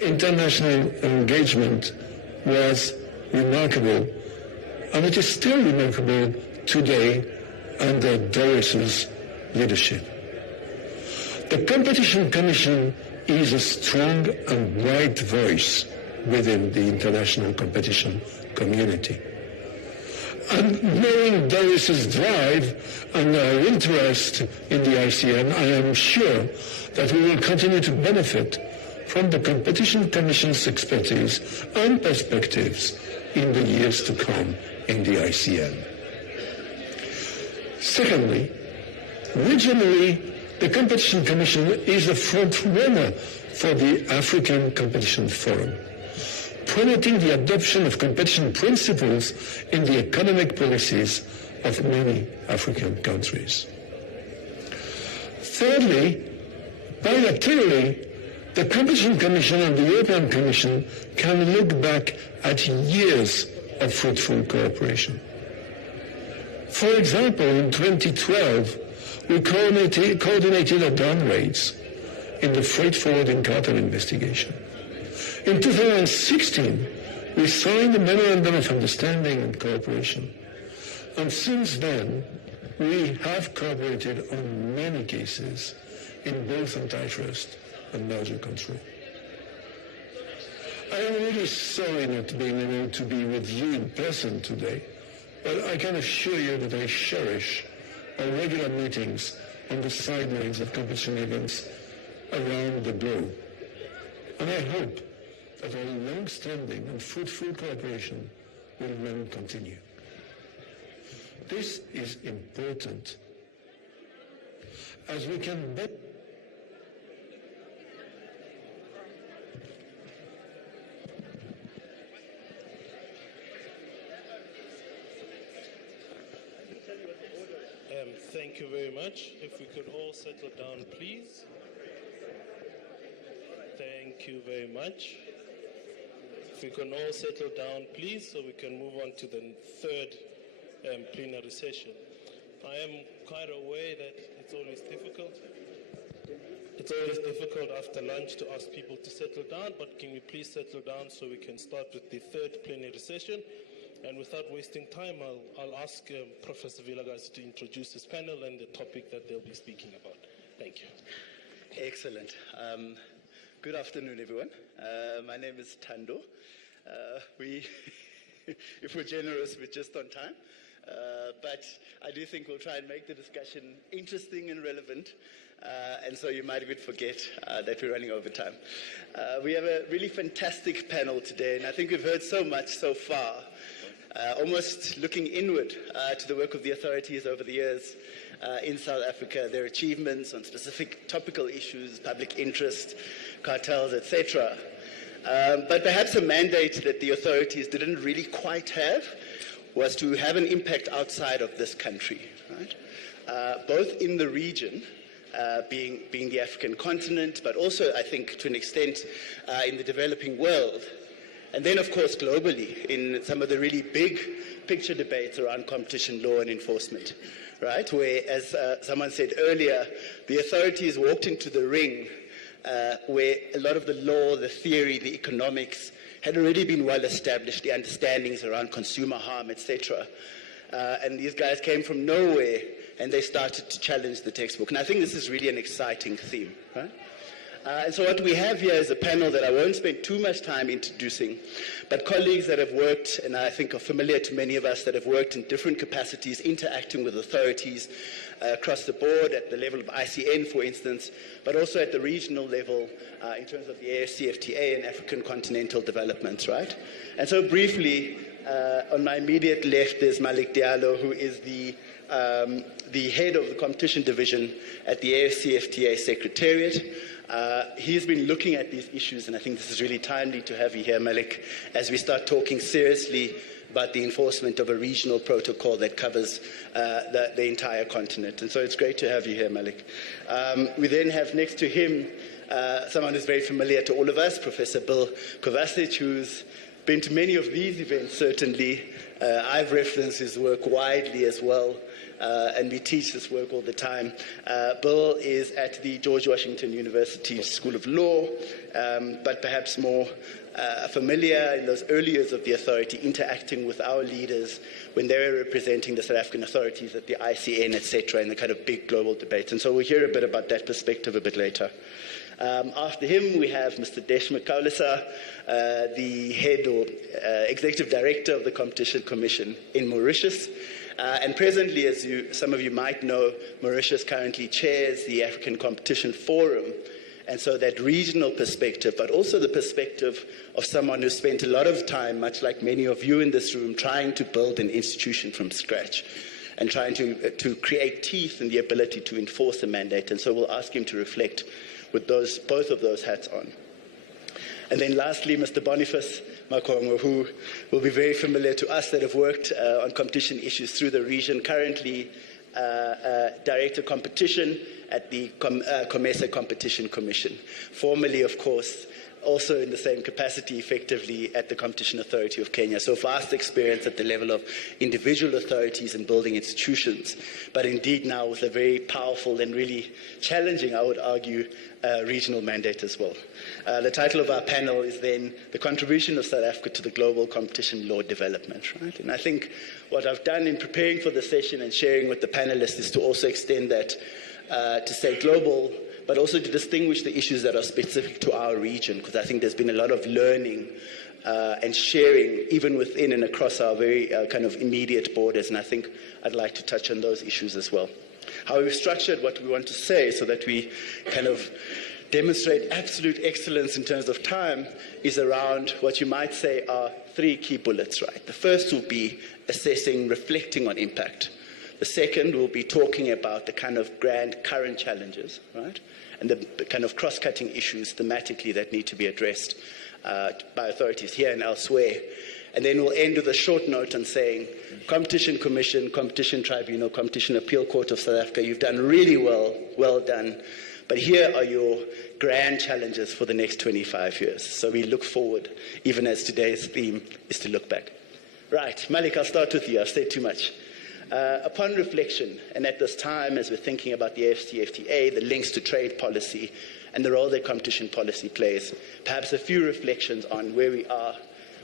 International engagement was remarkable, and it is still remarkable today under Doris's leadership. The Competition Commission is a strong and bright voice within the international competition community. And knowing Doris's drive and our interest in the ICN, I am sure that we will continue to benefit from the Competition Commission's expertise and perspectives in the years to come in the ICN. Secondly, regionally, the Competition Commission is a front runner for the African Competition Forum, promoting the adoption of competition principles in the economic policies of many African countries. Thirdly, bilaterally, the Competition Commission and the European Commission can look back at years of fruitful cooperation. For example, in 2012, we coordinated advance raids in the freight forwarding cartel investigation. In 2016, we signed a memorandum of understanding and cooperation. And since then, we have cooperated on many cases in both antitrust and merger control. I am really sorry not being able to be with you in person today, but I can assure you that I cherish our regular meetings on the sidelines of competition events around the globe. And I hope that our long-standing and fruitful cooperation will then continue. This is important, as we can better Thank you very much. If we could all settle down, please. Thank you very much. If we can all settle down, please, so we can move on to the third plenary session. I am quite aware that it's always difficult. It's always difficult after lunch to ask people to settle down, but can we please settle down so we can start with the third plenary session? And without wasting time, I'll ask Professor Vilakazi to introduce his panel and the topic that they'll be speaking about. Thank you. Excellent. Good afternoon, everyone. My name is Thando. If we're generous, we're just on time. But I do think we'll try and make the discussion interesting and relevant. And so you might even forget that we're running over time. We have a really fantastic panel today, and I think we've heard so much so far. Almost looking inward to the work of the authorities over the years in South Africa, their achievements on specific topical issues, public interest, cartels, etc. But perhaps a mandate that the authorities didn't really quite have was to have an impact outside of this country, right? Both in the region, being the African continent, but also, I think, to an extent, in the developing world. And then, of course, globally, in some of the really big picture debates around competition law and enforcement, right? Where, as someone said earlier, the authorities walked into the ring where a lot of the law, the theory, the economics had already been well established, the understandings around consumer harm, etc. And these guys came from nowhere and they started to challenge the textbook. And I think this is really an exciting theme, right? And so what we have here is a panel that I won't spend too much time introducing, but colleagues that have worked, and I think are familiar to many of us, that have worked in different capacities, interacting with authorities across the board, at the level of ICN, for instance, but also at the regional level in terms of the AFCFTA and African continental developments, right? And so briefly, on my immediate left, there's Malik Diallo, who is the head of the competition division at the AFCFTA Secretariat. He's been looking at these issues, and I think this is really timely to have you here, Malik, as we start talking seriously about the enforcement of a regional protocol that covers the entire continent. And so it's great to have you here, Malik. We then have next to him someone who's very familiar to all of us, Professor Bill Kovacic, who's been to many of these events, certainly. I've referenced his work widely as well, and we teach this work all the time. Bill is at the George Washington University School of Law, but perhaps more familiar in those early years of the authority, interacting with our leaders when they were representing the South African authorities at the ICN, etc., in the kind of big global debates. And so we'll hear a bit about that perspective a bit later. After him, we have Mr. Desh Macaulisa, the head or executive director of the Competition Commission in Mauritius. And presently, as some of you might know, Mauritius currently chairs the African Competition Forum. And so that regional perspective, but also the perspective of someone who spent a lot of time, much like many of you in this room, trying to build an institution from scratch and trying to create teeth and the ability to enforce a mandate. And so we'll ask him to reflect with both of those hats on. And then lastly, Mr. Boniface Makongo, who will be very familiar to us that have worked on competition issues through the region, currently Director Competition at the COMESA Competition Commission. Formerly, of course, also in the same capacity, effectively, at the Competition Authority of Kenya. So vast experience at the level of individual authorities and building institutions, but indeed now with a very powerful and really challenging, I would argue, regional mandate as well. The title of our panel is then The Contribution of South Africa to the Global Competition Law Development, right? And I think what I've done in preparing for the session and sharing with the panelists is to also extend that to say global, but also to distinguish the issues that are specific to our region, because I think there's been a lot of learning and sharing, even within and across our very kind of immediate borders, and I think I'd like to touch on those issues as well. How we've structured what we want to say so that we kind of demonstrate absolute excellence in terms of time is around what you might say are three key bullets, right? The first will be assessing, reflecting on impact. The second will be talking about the kind of grand current challenges, right? And the kind of cross-cutting issues thematically that need to be addressed by authorities here and elsewhere. And then we'll end with a short note on saying, Competition Commission, Competition Tribunal, Competition Appeal Court of South Africa, you've done really well, well done. But here are your grand challenges for the next 25 years. So we look forward, even as today's theme is to look back. Right, Malik, I'll start with you. I've said too much. Upon reflection, and at this time, as we're thinking about the AfCFTA, the links to trade policy, and the role that competition policy plays, perhaps a few reflections on where we are,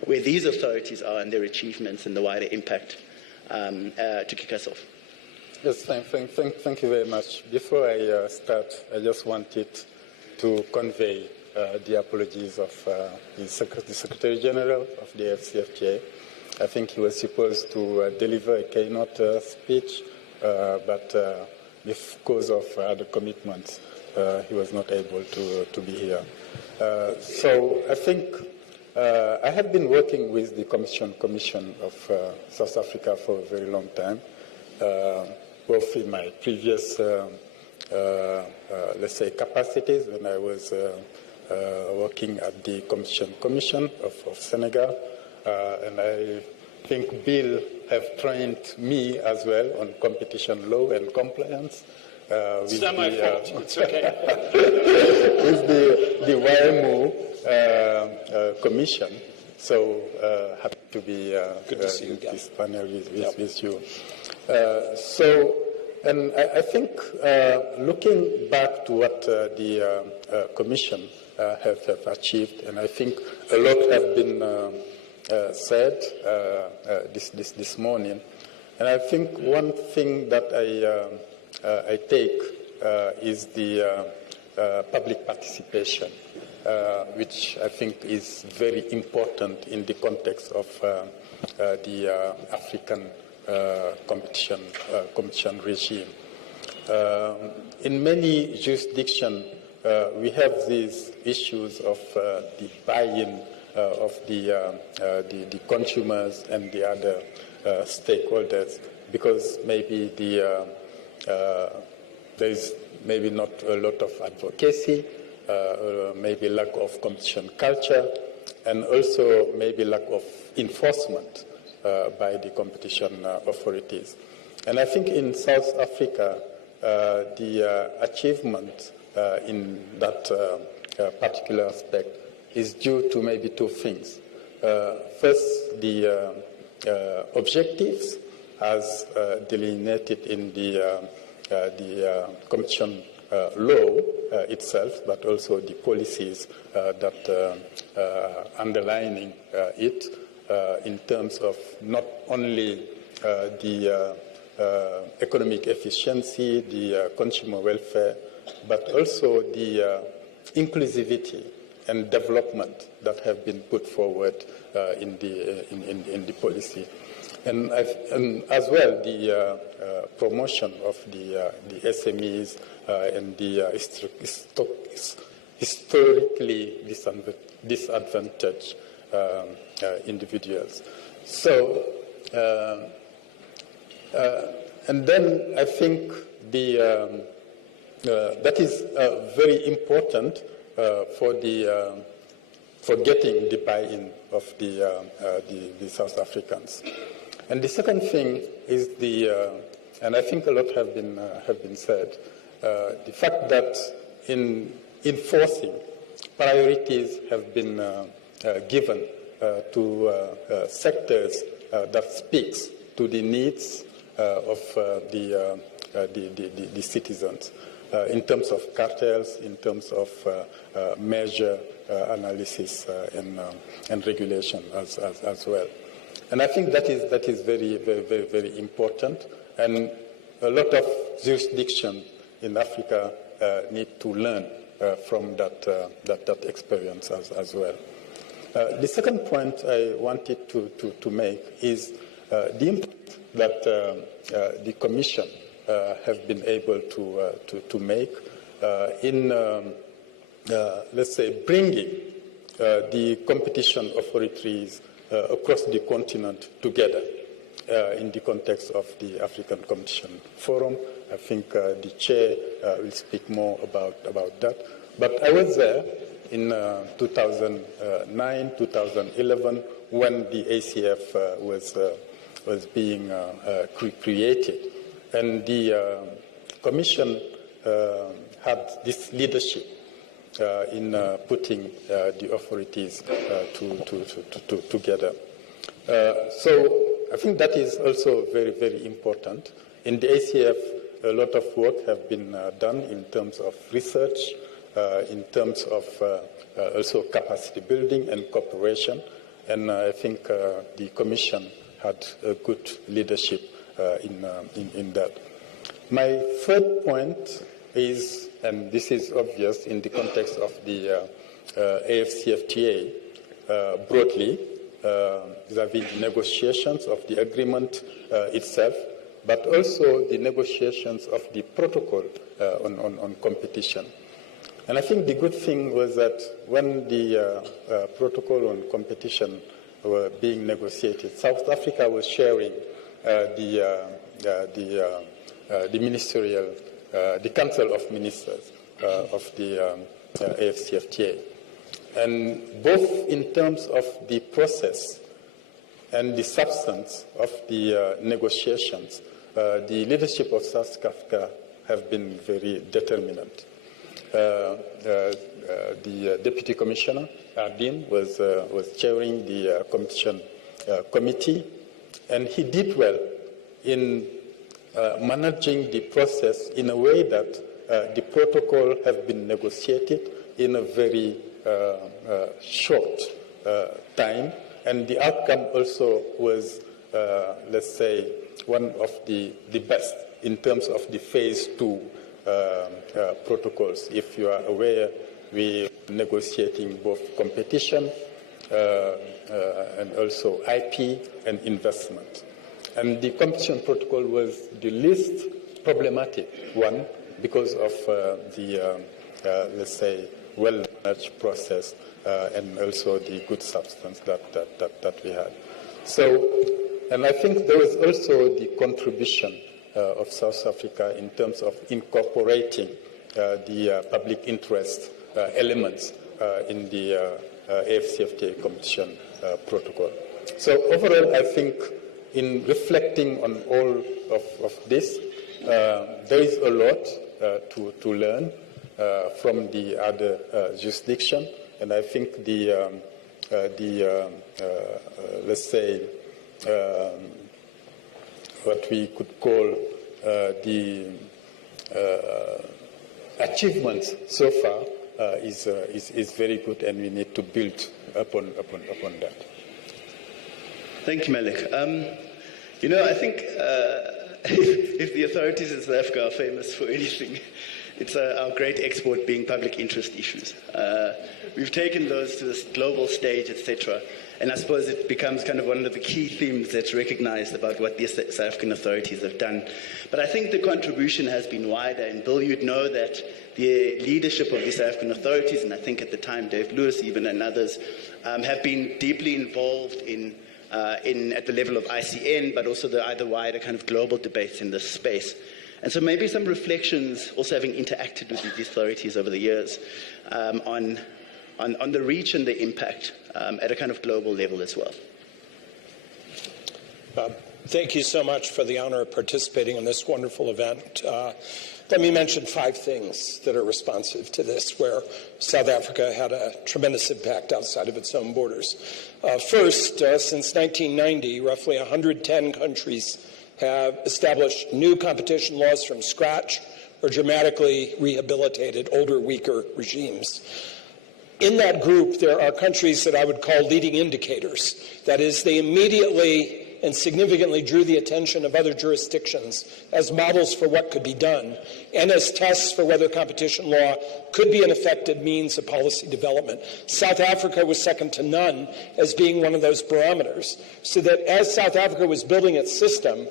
where these authorities are and their achievements and the wider impact to kick us off. Yes, thank you very much. Before I start, I just wanted to convey the apologies of the Secretary General of the AfCFTA. I think he was supposed to deliver a keynote speech, but because of other commitments, he was not able to be here. So I think I have been working with the Commission of South Africa for a very long time, both in my previous, let's say, capacities when I was working at the Commission of Senegal. And I think Bill have trained me as well on competition law and compliance. It's not my fault. It's okay. With the YMO Commission. So happy to be good to see you again. This panel with you. And I think looking back to what the Commission have achieved, and I think a lot have been said this morning, and I think one thing that I take is the public participation, which I think is very important in the context of the African competition regime. In many jurisdictions, we have these issues of the buy-in of the consumers and the other stakeholders, because maybe there is maybe not a lot of advocacy, maybe lack of competition culture, and also maybe lack of enforcement by the competition authorities. And I think in South Africa, the achievement in that particular aspect is due to maybe two things. First, the objectives as delineated in the competition law itself, but also the policies that underlining it in terms of not only the economic efficiency, the consumer welfare, but also the inclusivity and development that have been put forward in the policy. And as well, the promotion of the SMEs and the historically disadvantaged individuals. So, and then I think that is very important for getting the buy-in of the South Africans. And the second thing is and I think a lot have been said, the fact that in enforcing, priorities have been given to sectors that speaks to the needs of the citizens in terms of cartels, in terms of measure analysis and regulation as well. And I think that is very, very, very, very important. And a lot of jurisdictions in Africa need to learn from that experience as well. The second point I wanted to make is the impact that the Commission have been able to make in, let's say, bringing the competition authorities across the continent together in the context of the African Competition Forum. I think the chair will speak more about that. But I was there in 2009, 2011, when the ACF was being created. And the Commission had this leadership in putting the authorities together. So I think that is also very, very important. In the ACF, a lot of work have been done in terms of research, in terms of also capacity building and cooperation. And I think the Commission had a good leadership in that. My third point is, and this is obvious in the context of the AFCFTA broadly, vis-à-vis the negotiations of the agreement itself, but also the negotiations of the protocol on competition. And I think the good thing was that when the protocol on competition were being negotiated, South Africa was sharing the ministerial, the Council of Ministers of the AFCFTA. And both in terms of the process and the substance of the negotiations, the leadership of South Africa have been very determinant. The Deputy Commissioner, Ardeen, was chairing the competition committee, and he did well in managing the process in a way that the protocol have been negotiated in a very short time, and the outcome also was, let's say, one of the best in terms of the phase 2 protocols. If you are aware, we are negotiating both competition and also IP and investment. And the competition protocol was the least problematic one because of the, let's say, well-managed process and also the good substance that we had. So, and I think there was also the contribution of South Africa in terms of incorporating the public interest elements in the AFCFTA competition protocol. So overall, I think in reflecting on all of this, there is a lot to learn from the other jurisdiction, and I think the let's say, what we could call the achievements so far is very good, and we need to build upon that. Thank you, Malik. I think if the authorities in South Africa are famous for anything, it's our great export being public interest issues. We've taken those to this global stage, etc. And I suppose it becomes kind of one of the key themes that's recognized about what the South African authorities have done. But I think the contribution has been wider. And Bill, you'd know that the leadership of the South African authorities, and I think at the time Dave Lewis even and others, have been deeply involved at the level of ICN, but also the other wider kind of global debates in this space. And so maybe some reflections, also having interacted with these authorities over the years, on the reach and the impact at a kind of global level as well. Thank you so much for the honor of participating in this wonderful event. Let me mention 5 things that are responsive to this, where South Africa had a tremendous impact outside of its own borders. First, since 1990, roughly 110 countries have established new competition laws from scratch or dramatically rehabilitated older, weaker regimes. In that group, there are countries that I would call leading indicators. That is, they immediately and significantly drew the attention of other jurisdictions as models for what could be done and as tests for whether competition law could be an effective means of policy development. South Africa was second to none as being one of those barometers, so that as South Africa was building its system,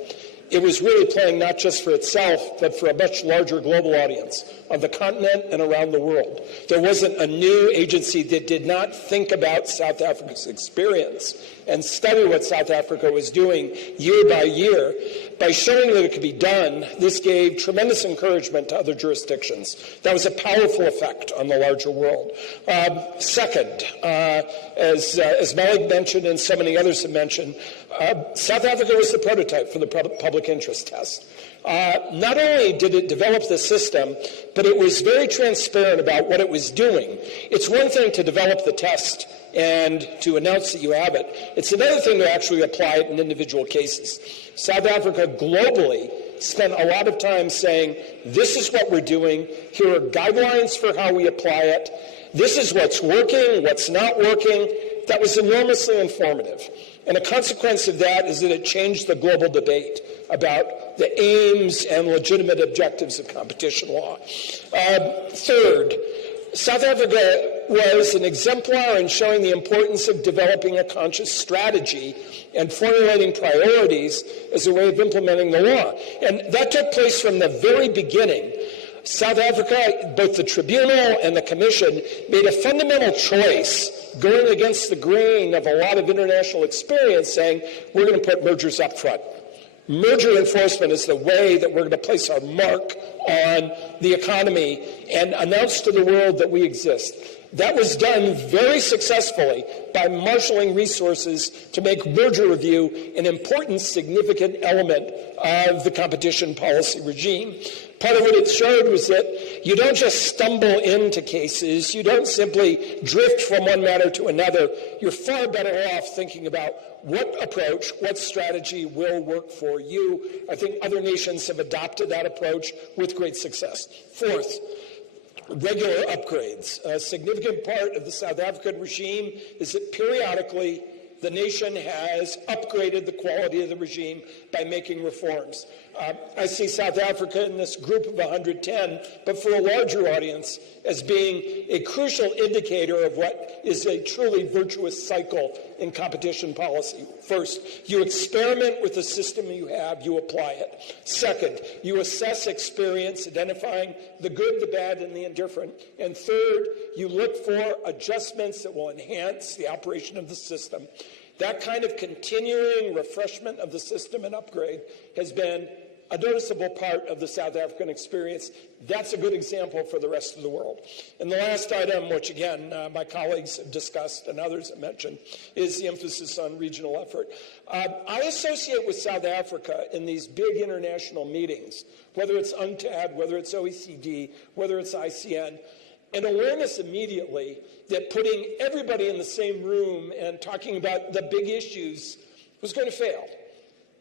it was really playing not just for itself, but for a much larger global audience on the continent and around the world. There wasn't a new agency that did not think about South Africa's experience and study what South Africa was doing year by year. By showing that it could be done, this gave tremendous encouragement to other jurisdictions. That was a powerful effect on the larger world. Second, as Malik mentioned and so many others have mentioned, South Africa was the prototype for the public interest test. Not only did it develop the system, but it was very transparent about what it was doing. It's one thing to develop the test and to announce that you have it. It's another thing to actually apply it in individual cases. South Africa globally spent a lot of time saying, this is what we're doing, here are guidelines for how we apply it, this is what's working, what's not working. That was enormously informative. And a consequence of that is that it changed the global debate about the aims and legitimate objectives of competition law. Third, South Africa was an exemplar in showing the importance of developing a conscious strategy and formulating priorities as a way of implementing the law. And that took place from the very beginning. South Africa, both the tribunal and the commission, made a fundamental choice going against the grain of a lot of international experience, saying we're going to put mergers up front. Merger enforcement is the way that we're going to place our mark on the economy and announce to the world that we exist. That was done very successfully by marshaling resources to make merger review an important, significant element of the competition policy regime. Part of what it showed was that you don't just stumble into cases, you don't simply drift from one matter to another. You're far better off thinking about what approach, what strategy will work for you. I think other nations have adopted that approach with great success. Fourth, regular upgrades. A significant part of the South African regime is that periodically the nation has upgraded the quality of the regime by making reforms. I see South Africa in this group of 110, but for a larger audience, as being a crucial indicator of what is a truly virtuous cycle in competition policy. First, you experiment with the system you have, you apply it. Second, you assess experience, identifying the good, the bad, and the indifferent. And third, you look for adjustments that will enhance the operation of the system. That kind of continuing refreshment of the system and upgrade has been a noticeable part of the South African experience. That's a good example for the rest of the world. And the last item, which again my colleagues have discussed and others have mentioned, is the emphasis on regional effort. I associate with South Africa in these big international meetings, whether it's UNCTAD, whether it's OECD, whether it's ICN, an awareness immediately that putting everybody in the same room and talking about the big issues was going to fail.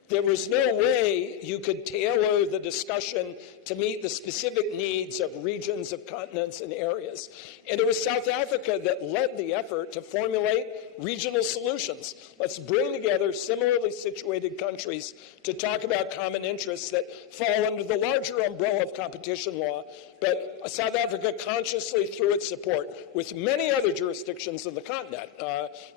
There was no way you could tailor the discussion to meet the specific needs of regions, of continents, and areas. And it was South Africa that led the effort to formulate regional solutions. Let's bring together similarly situated countries to talk about common interests that fall under the larger umbrella of competition law. But South Africa consciously, through its support, with many other jurisdictions of the continent,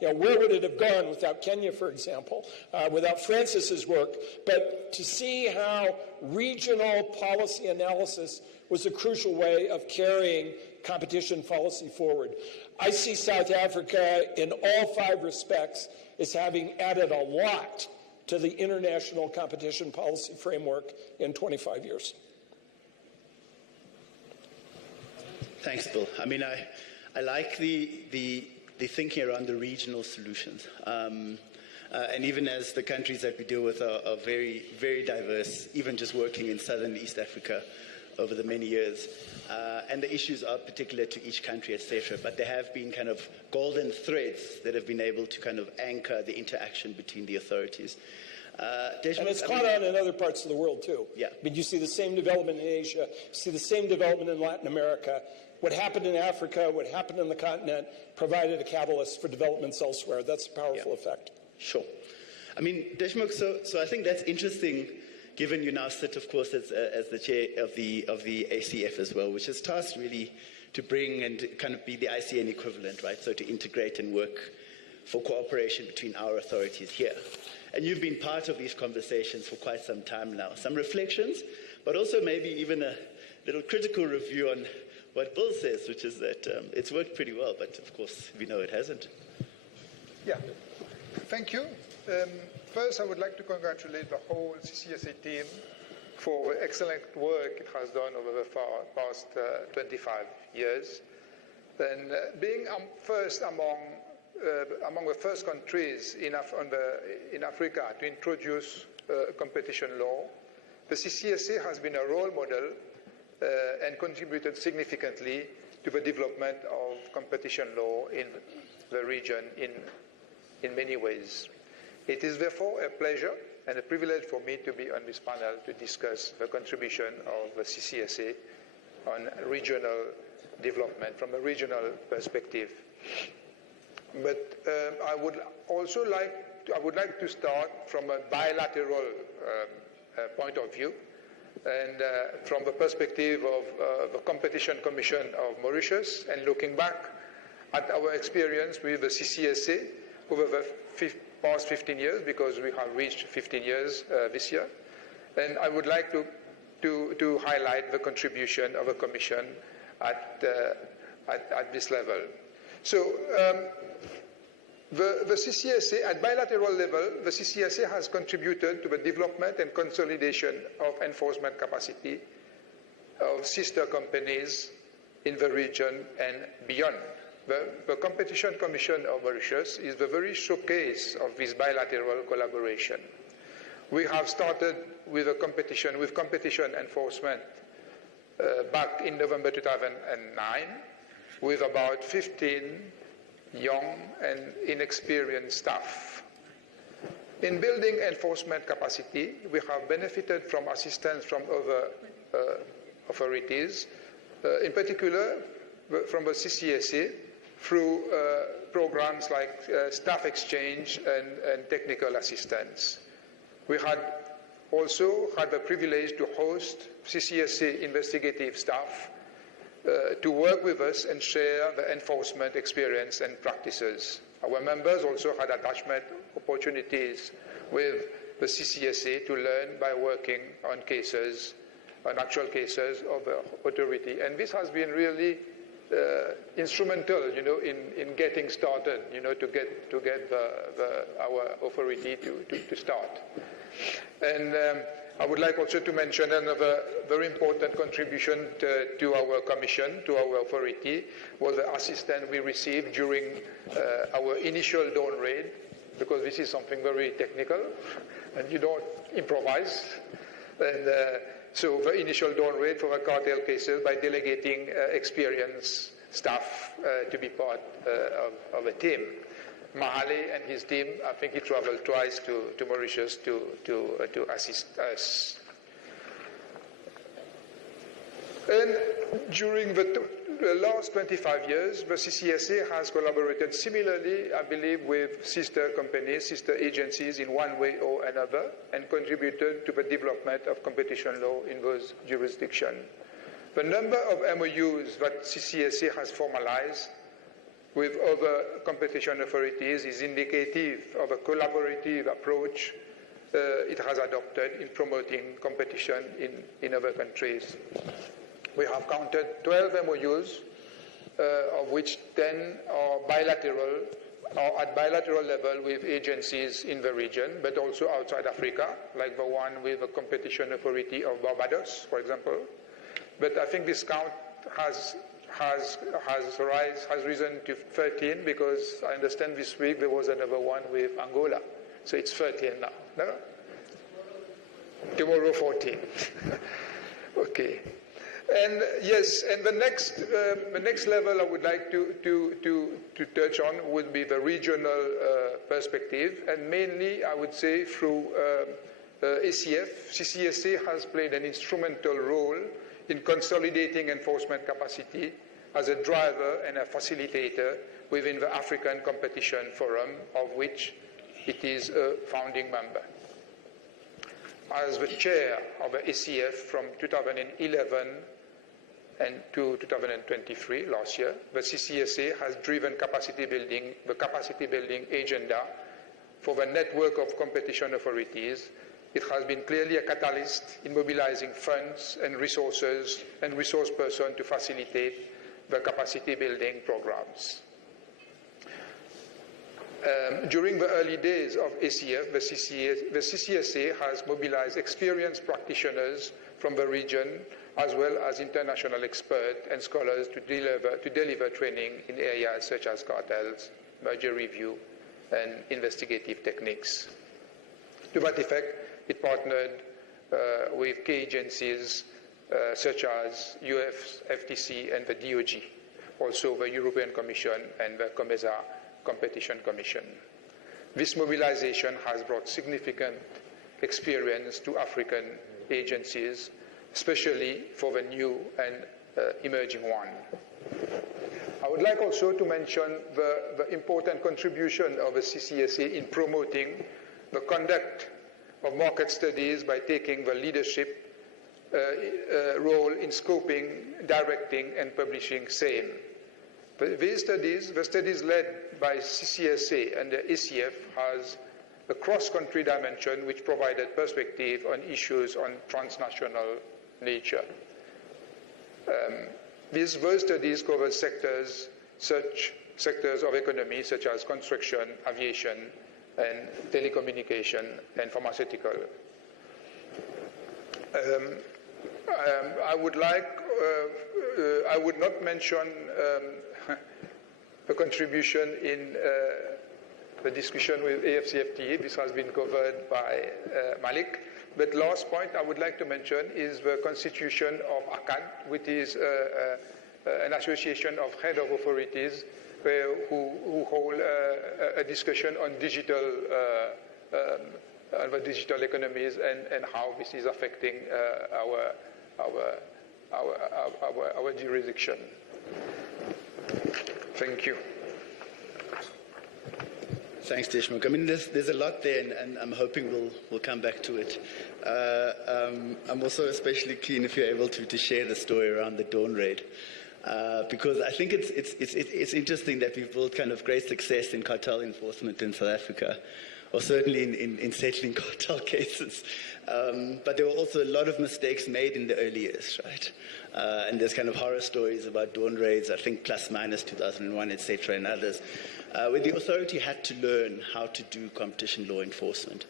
where would it have gone without Kenya, for example, without Francis's work? But to see how regional policy analysis was a crucial way of carrying competition policy forward. I see South Africa in all 5 respects as having added a lot to the international competition policy framework in 25 years. Thanks, Bill. I mean, I like the thinking around the regional solutions. And even as the countries that we deal with are very, very diverse, even just working in Southern East Africa over the many years. And the issues are particular to each country, etc. But there have been kind of golden threads that have been able to kind of anchor the interaction between the authorities. And it's caught on in other parts of the world, too. Yeah. I mean, you see the same development in Asia, you see the same development in Latin America. What happened in Africa, what happened on the continent, provided a catalyst for developments elsewhere. That's a powerful effect. Sure. I mean, Deshmukh, so I think that's interesting, given you now sit, of course, as the chair of the ACF as well, which is tasked really to bring and kind of be the ICN equivalent, right? So to integrate and work for cooperation between our authorities here. And you've been part of these conversations for quite some time now. Some reflections, but also maybe even a little critical review on what Bill says, which is that it's worked pretty well, but of course we know it hasn't. Yeah. Thank you. First, I would like to congratulate the whole CCSA team for the excellent work it has done over the past 25 years. And being first among the first countries in Africa to introduce competition law, the CCSA has been a role model and contributed significantly to the development of competition law in the region in many ways. It is therefore a pleasure and a privilege for me to be on this panel to discuss the contribution of the CCSA on regional development from a regional perspective. But I would like to start from a bilateral point of view, and from the perspective of the Competition Commission of Mauritius, and looking back at our experience with the CCSA over the past 15 years, because we have reached 15 years this year. And I would like to highlight the contribution of the Commission at this level. So the CCSA, at bilateral level, the CCSA has contributed to the development and consolidation of enforcement capacity of sister companies in the region and beyond. The Competition Commission of Mauritius is the very showcase of this bilateral collaboration. We have started with competition enforcement back in November 2009 with about 15 young and inexperienced staff. In building enforcement capacity, we have benefited from assistance from other authorities, in particular from the CCSA, through programs like staff exchange and technical assistance. We had also had the privilege to host CCSA investigative staff to work with us and share the enforcement experience and practices. Our members also had attachment opportunities with the CCSA to learn by working on cases, on actual cases of the authority. And this has been really instrumental, in getting started, to get our authority to start. And I would like also to mention another very important contribution to our commission, to our authority, was the assistance we received during our initial dawn raid, because this is something very technical, and you don't improvise. And so the initial dawn raid for the cartel cases by delegating experience staff to be part of a team. Mahale and his team, I think he traveled twice to Mauritius to assist us. And during the last 25 years, the CCSA has collaborated similarly, I believe, with sister companies, sister agencies in one way or another, and contributed to the development of competition law in those jurisdictions. The number of MOUs that CCSA has formalized with other competition authorities is indicative of a collaborative approach it has adopted in promoting competition in other countries. We have counted 12 MOUs, of which 10 are bilateral or at bilateral level with agencies in the region, but also outside Africa, like the one with the Competition Authority of Barbados, for example. But I think this count has risen to 13 because I understand this week there was another one with Angola. So it's 13 now. No? Tomorrow 14. Okay. And yes, and the next level I would like to touch on would be the regional perspective, and mainly I would say through ACF. CCSA has played an instrumental role in consolidating enforcement capacity as a driver and a facilitator within the African Competition Forum, of which it is a founding member. As the chair of the ACF from 2011 and to 2023, last year, the CCSA has driven the capacity building agenda for the network of competition authorities. It has been clearly a catalyst in mobilizing funds and resources and resource persons to facilitate the capacity building programs. During the early days of ACF, the CCSA has mobilized experienced practitioners from the region as well as international experts and scholars to deliver training in areas such as cartels, merger review, and investigative techniques. To that effect, it partnered with key agencies such as FTC and the DOG, also the European Commission and the COMESA Competition Commission. This mobilization has brought significant experience to African agencies, especially for the new and emerging one. I would like also to mention the important contribution of the CCSA in promoting the conduct of market studies by taking the leadership role in scoping, directing, and publishing same. The studies led by CCSA and the ACF has a cross-country dimension which provided perspective on issues on transnational nature. These studies cover sectors of economy such as construction, aviation, and telecommunication and pharmaceutical. I would not mention the contribution in the discussion with AFCFTA. This has been covered by Malik. But last point I would like to mention is the constitution of ACAD, which is an association of head of authorities who hold a discussion on digital economies and how this is affecting our jurisdiction. Thank you. Thanks, Deshmukh. I mean, there's a lot there, and I'm hoping we'll come back to it. I'm also especially keen if you're able to share the story around the Dawn Raid, because I think it's interesting that we've built kind of great success in cartel enforcement in South Africa, or certainly in settling cartel cases. But there were also a lot of mistakes made in the early years, right? And there's kind of horror stories about Dawn Raids, I think plus minus 2001, etc., and others, where the authority had to learn how to do competition law enforcement.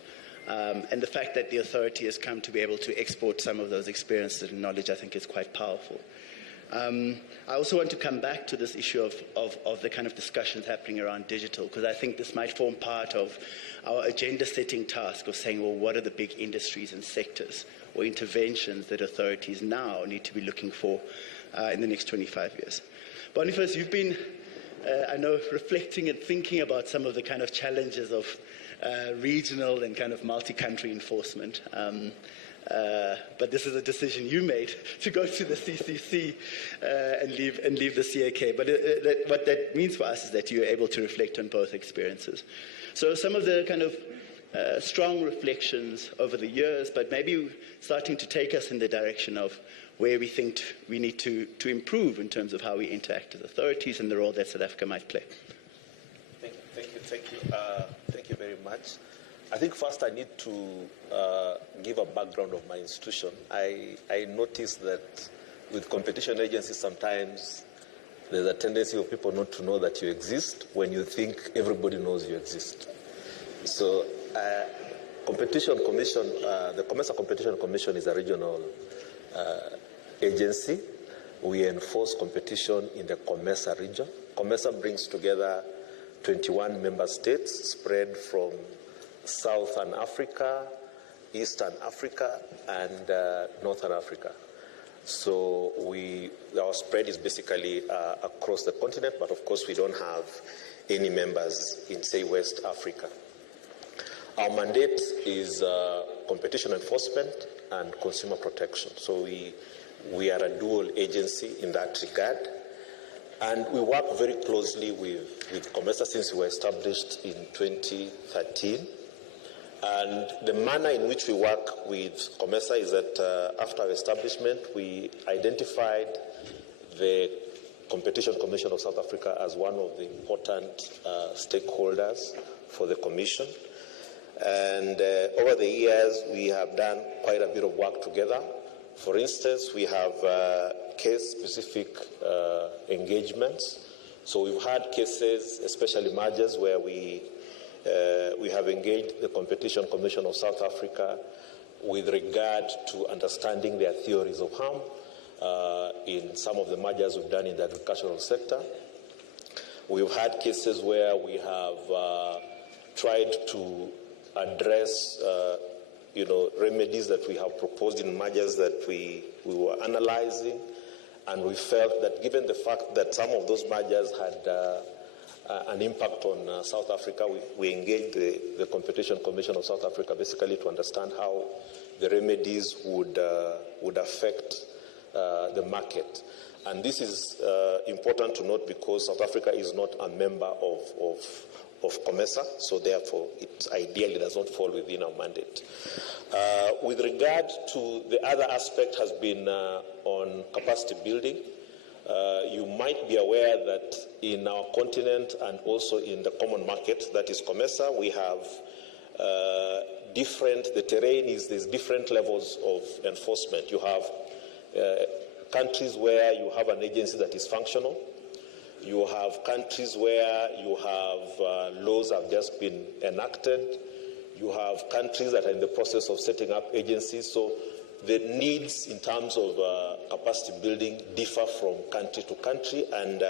And the fact that the authority has come to be able to export some of those experiences and knowledge, I think, is quite powerful. I also want to come back to this issue of the kind of discussions happening around digital, because I think this might form part of our agenda-setting task of saying, well, what are the big industries and sectors or interventions that authorities now need to be looking for in the next 25 years? Boniface, you've been, I know, reflecting and thinking about some of the kind of challenges of regional and kind of multi-country enforcement. But this is a decision you made to go to the CCC and leave the CAK. But what that means for us is that you're able to reflect on both experiences. So some of the kind of strong reflections over the years, but maybe starting to take us in the direction of where we think we need to improve in terms of how we interact with authorities and the role that South Africa might play. Thank you very much. I think first I need to give a background of my institution. I noticed that with competition agencies sometimes there's a tendency of people not to know that you exist when you think everybody knows you exist. So Competition Commission, the Commerce and Competition Commission is a regional agency. We enforce competition in the COMESA region. COMESA brings together 21 member states spread from Southern Africa, Eastern Africa, and Northern Africa. So our spread is basically across the continent, but of course we don't have any members in, say, West Africa. Our mandate is competition enforcement and consumer protection. So we are a dual agency in that regard. And we work very closely with COMESA since we were established in 2013. And the manner in which we work with COMESA is that after our establishment, we identified the Competition Commission of South Africa as one of the important stakeholders for the Commission. And over the years, we have done quite a bit of work together. For instance, we have case-specific engagements. So we've had cases, especially mergers, where we have engaged the Competition Commission of South Africa with regard to understanding their theories of harm in some of the mergers we've done in the agricultural sector. We've had cases where we have tried to address remedies that we have proposed in mergers that we were analyzing, and we felt that given the fact that some of those mergers had an impact on South Africa, we engaged the Competition Commission of South Africa basically to understand how the remedies would affect the market. And this is important to note because South Africa is not a member of COMESA, so therefore it ideally does not fall within our mandate. With regard to the other aspect has been on capacity building. You might be aware that in our continent and also in the common market, that is COMESA, we have the terrain is there's different levels of enforcement. You have countries where you have an agency that is functional. You have countries where you have laws have just been enacted. You have countries that are in the process of setting up agencies. So the needs in terms of capacity building differ from country to country, and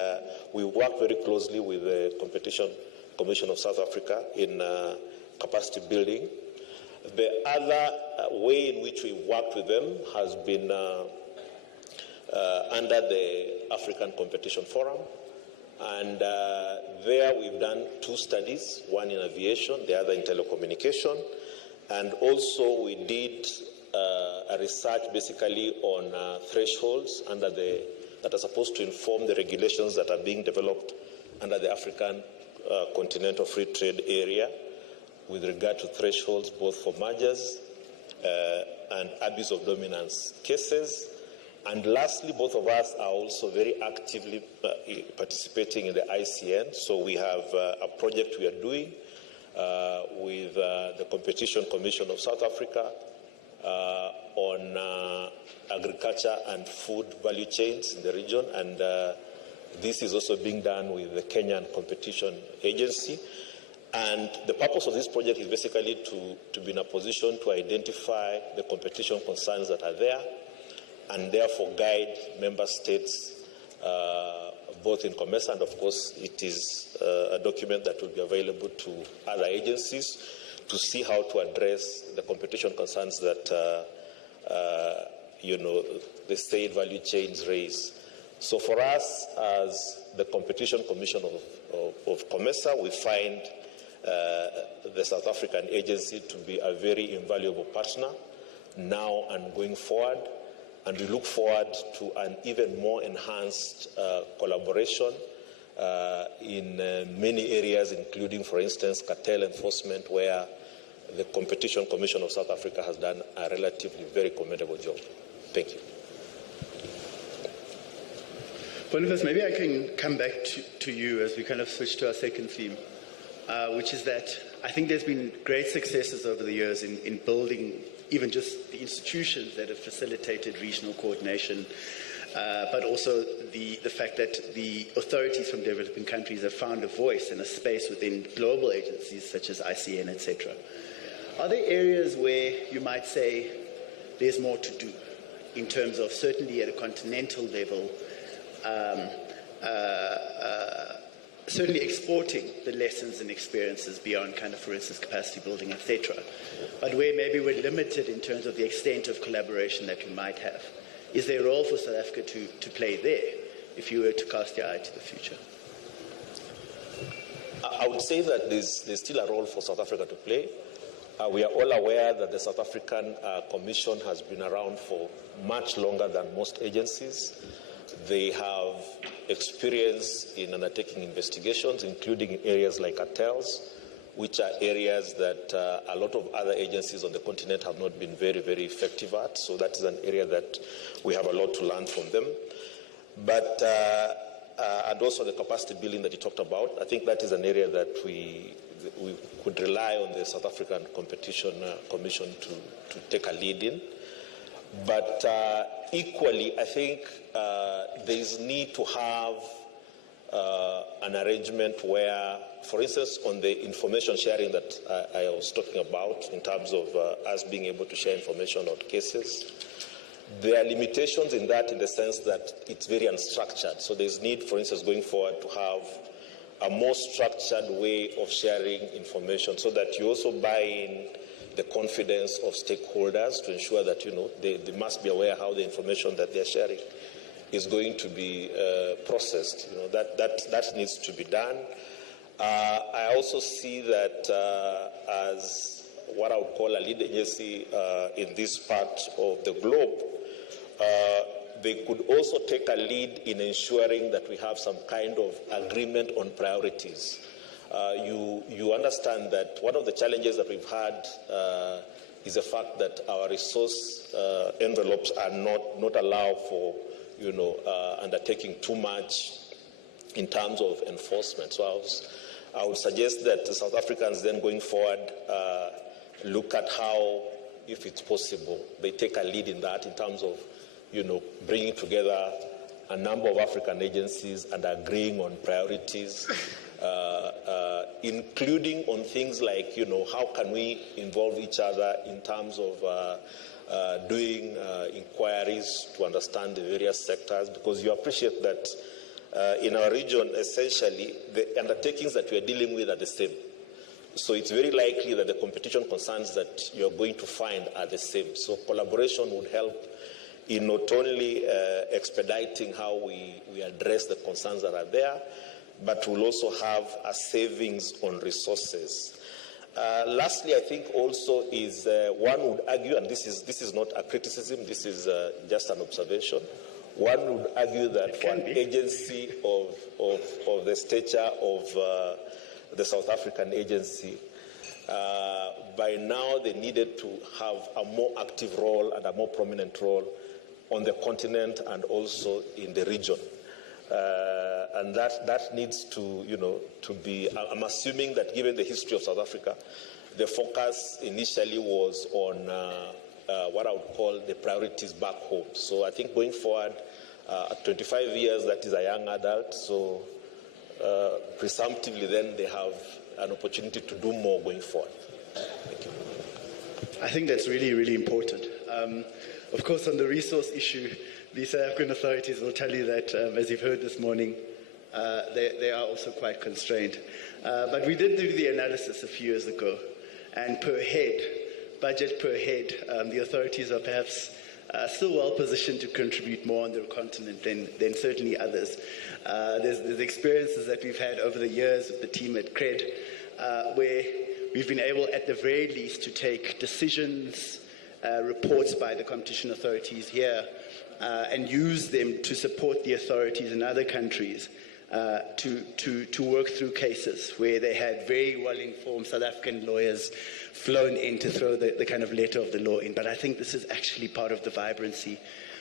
we work very closely with the Competition Commission of South Africa in capacity building. The other way in which we worked with them has been under the African Competition Forum. And there we've done 2 studies, one in aviation, the other in telecommunication. And also we did a research basically on thresholds that are supposed to inform the regulations that are being developed under the African Continental Free Trade Area with regard to thresholds both for mergers and abuse of dominance cases. And lastly, both of us are also very actively participating in the ICN. So we have a project we are doing with the Competition Commission of South Africa on agriculture and food value chains in the region. And this is also being done with the Kenyan Competition Agency. And the purpose of this project is basically to be in a position to identify the competition concerns that are there, and therefore guide member states both in COMESA, and of course it is a document that will be available to other agencies to see how to address the competition concerns that the state value chains raise. So for us, as the Competition Commission of COMESA, we find the South African agency to be a very invaluable partner now and going forward, and we look forward to an even more enhanced collaboration in many areas, including, for instance, cartel enforcement, where the Competition Commission of South Africa has done a relatively very commendable job. Thank you. Boniface, maybe I can come back to you as we kind of switch to our second theme, which is that I think there's been great successes over the years in building even just the institutions that have facilitated regional coordination, but also the fact that the authorities from developing countries have found a voice and a space within global agencies such as ICN, etc. Are there areas where you might say there's more to do in terms of, certainly at a continental level, certainly exporting the lessons and experiences beyond kind of, for instance, capacity building, etc., but where maybe we're limited in terms of the extent of collaboration that we might have? Is there a role for South Africa to play there if you were to cast your eye to the future? I would say that there's still a role for South Africa to play. We are all aware that the South African Commission has been around for much longer than most agencies. They have experience in undertaking investigations, including in areas like cartels, which are areas that a lot of other agencies on the continent have not been very, very effective at. So that is an area that we have a lot to learn from them. But, and also the capacity building that you talked about, I think that is an area that we could rely on the South African Competition Commission to take a lead in. But equally, I think there is need to have an arrangement where, for instance, on the information sharing that I was talking about, in terms of us being able to share information on cases, there are limitations in that, in the sense that it's very unstructured. So there's need, for instance, going forward, to have a more structured way of sharing information, so that you also buy in the confidence of stakeholders to ensure that, you know, they must be aware how the information that they're sharing is going to be processed. You know, that needs to be done. I also see that as what I would call a lead agency in this part of the globe, they could also take a lead in ensuring that we have some kind of agreement on priorities. You understand that one of the challenges that we've had is the fact that our resource envelopes are not allowed for, you know, undertaking too much in terms of enforcement. So I would suggest that the South Africans then going forward look at how, if it's possible, they take a lead in that, in terms of, you know, bringing together a number of African agencies and agreeing on priorities, including on things like, you know, how can we involve each other in terms of doing inquiries to understand the various sectors, because you appreciate that in our region, essentially, the undertakings that we are dealing with are the same. So it's very likely that the competition concerns that you're going to find are the same. So collaboration would help in not only expediting how we address the concerns that are there, but we'll also have a savings on resources. Lastly, I think also is one would argue, and this is not a criticism, this is just an observation. One would argue that for an agency of the stature of the South African agency, by now they needed to have a more active role and a more prominent role on the continent and also in the region. And that needs to, you know, to be, I'm assuming that given the history of South Africa, the focus initially was on what I would call the priorities back home. So I think going forward, at 25 years, that is a young adult, so presumptively then they have an opportunity to do more going forward. Thank you. I think that's really, really important. Of course, on the resource issue, the South African authorities will tell you that, as you've heard this morning, they are also quite constrained. But we did do the analysis a few years ago, and per head, budget per head, the authorities are perhaps still well positioned to contribute more on their continent than certainly others. There's experiences that we've had over the years with the team at CRED, where we've been able, at the very least, to take decisions, reports by the competition authorities here, and use them to support the authorities in other countries to work through cases where they had very well-informed South African lawyers flown in to throw the kind of letter of the law in. But I think this is actually part of the vibrancy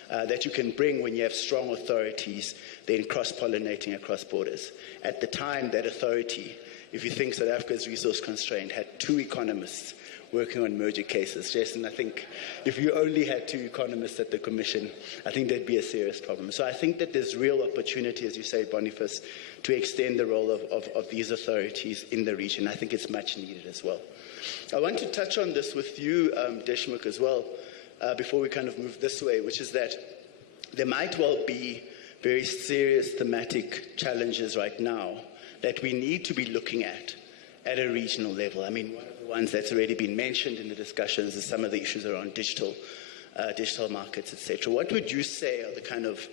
that you can bring when you have strong authorities then cross-pollinating across borders. At the time, that authority, if you think South Africa is resource constrained, had 2 economists working on merger cases. Jason, I think if you only had 2 economists at the Commission, I think there'd be a serious problem. So I think that there's real opportunity, as you say, Boniface, to extend the role of these authorities in the region. I think it's much needed as well. I want to touch on this with you, Deshmukh, as well, before we kind of move this way, which is that there might well be very serious thematic challenges right now that we need to be looking at a regional level. I mean, one of the ones that's already been mentioned in the discussions is some of the issues around digital markets, etc. What would you say are the kind of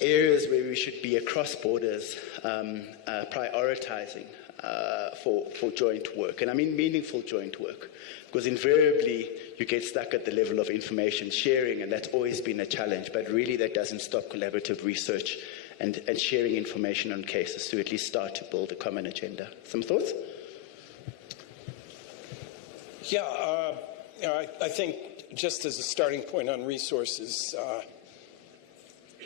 areas where we should be across borders prioritizing for joint work? And I mean meaningful joint work, because invariably you get stuck at the level of information sharing, and that's always been a challenge, but really that doesn't stop collaborative research and sharing information on cases to at least start to build a common agenda. Some thoughts? Yeah, I think just as a starting point on resources,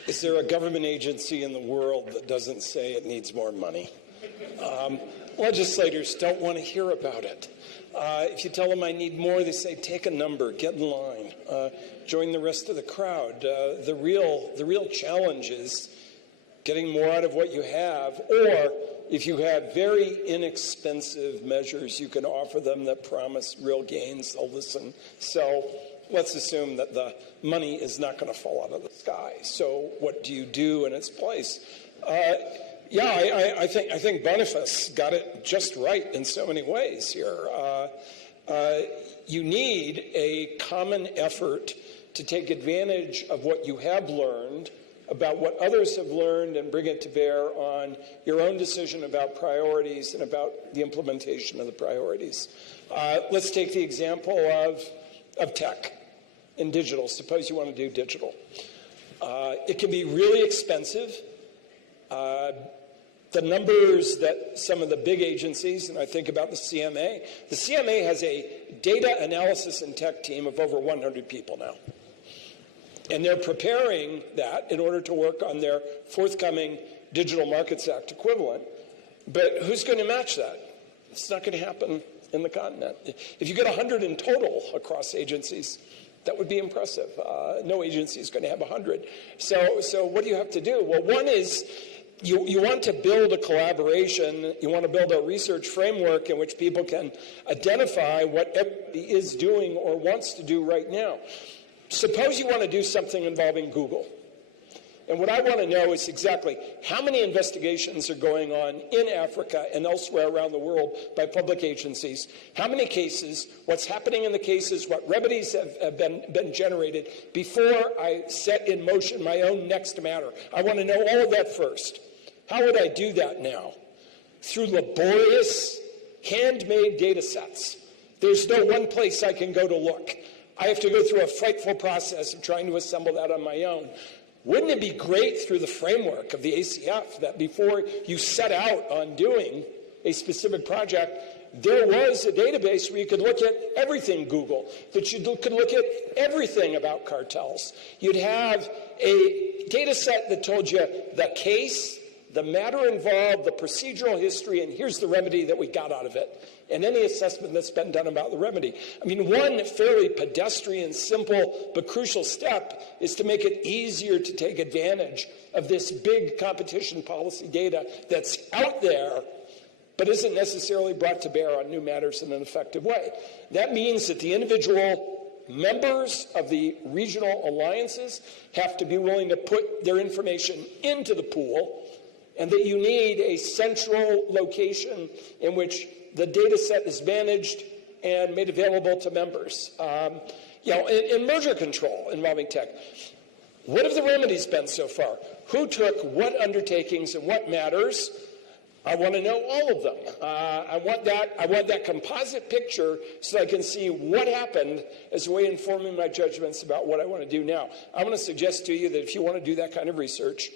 is there a government agency in the world that doesn't say it needs more money? Legislators don't want to hear about it. If you tell them I need more, they say take a number, get in line, join the rest of the crowd. The real challenge is getting more out of what you have, or if you have very inexpensive measures you can offer them that promise real gains, they'll listen. So let's assume that the money is not going to fall out of the sky. So what do you do in its place? I think Boniface got it just right in so many ways here. You need a common effort to take advantage of what you have learned about what others have learned and bring it to bear on your own decision about priorities and about the implementation of the priorities. Let's take the example of tech and digital. Suppose you want to do digital. It can be really expensive. The numbers that some of the big agencies, and I think about the CMA has a data analysis and tech team of over 100 people now. And they're preparing that in order to work on their forthcoming Digital Markets Act equivalent. But who's going to match that? It's not going to happen in the continent. If you get 100 in total across agencies, that would be impressive. No agency is going to have 100. So what do you have to do? Well, one is you want to build a collaboration. You want to build a research framework in which people can identify what everybody is doing or wants to do right now. Suppose you want to do something involving Google. And what I want to know is exactly how many investigations are going on in Africa and elsewhere around the world by public agencies, how many cases, what's happening in the cases, what remedies have been generated before I set in motion my own next matter. I want to know all of that first. How would I do that now? Through laborious, handmade data sets. There's no one place I can go to look. I have to go through a frightful process of trying to assemble that on my own. Wouldn't it be great through the framework of the ACF that before you set out on doing a specific project, there was a database where you could look at everything Google, that you could look at everything about cartels. You'd have a data set that told you the case, the matter involved, the procedural history, and here's the remedy that we got out of it, and any assessment that's been done about the remedy. I mean, one fairly pedestrian, simple, but crucial step is to make it easier to take advantage of this big competition policy data that's out there, but isn't necessarily brought to bear on new matters in an effective way. That means that the individual members of the regional alliances have to be willing to put their information into the pool, and that you need a central location in which the data set is managed and made available to members. In merger control involving tech, what have the remedies been so far? Who took what undertakings and what matters? I want to know all of them. I want that composite picture so I can see what happened as a way of informing my judgments about what I want to do now. I want to suggest to you that if you want to do that kind of research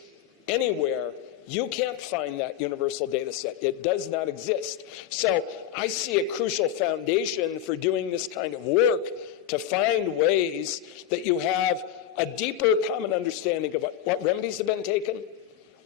anywhere, you can't find that universal data set. It does not exist. So I see a crucial foundation for doing this kind of work to find ways that you have a deeper common understanding of what remedies have been taken,